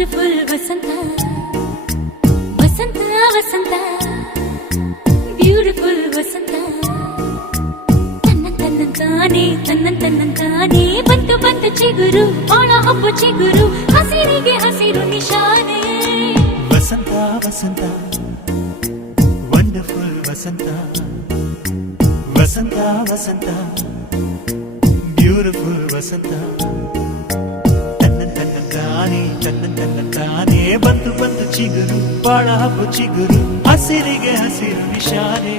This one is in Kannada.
ಬ್ಯೂಟಿಫುಲ್ ವಸಂತ ವಸಂತ ವಸಂತ ಬ್ಯೂಟಿಫುಲ್ ವಸಂತ ತನ್ನಂತಾನೆ ಬಂತು ಬಂತು ಚಿಗುರು ಬಾಳ ಹಬ್ಬ ಚಿಗುರು ಹಸಿರಿಗೆ ಹಸಿರು ನಿಶಾನೆ ವಸಂತ ವಸಂತ ವಂಡರ್ಫುಲ್ ವಸಂತ ವಸಂತ ವಸಂತ ಬ್ಯೂಟಿಫುಲ್ ವಸಂತ ತನ್ನಂತಾನೆ ಬಂತು ಬಂತು ಚಿಗುರು ಬಾಳ ಹಬ್ಬ ಚಿಗುರು ಹಸಿರಿಗೆ ಹಸಿರು ನಿಶಾನೆ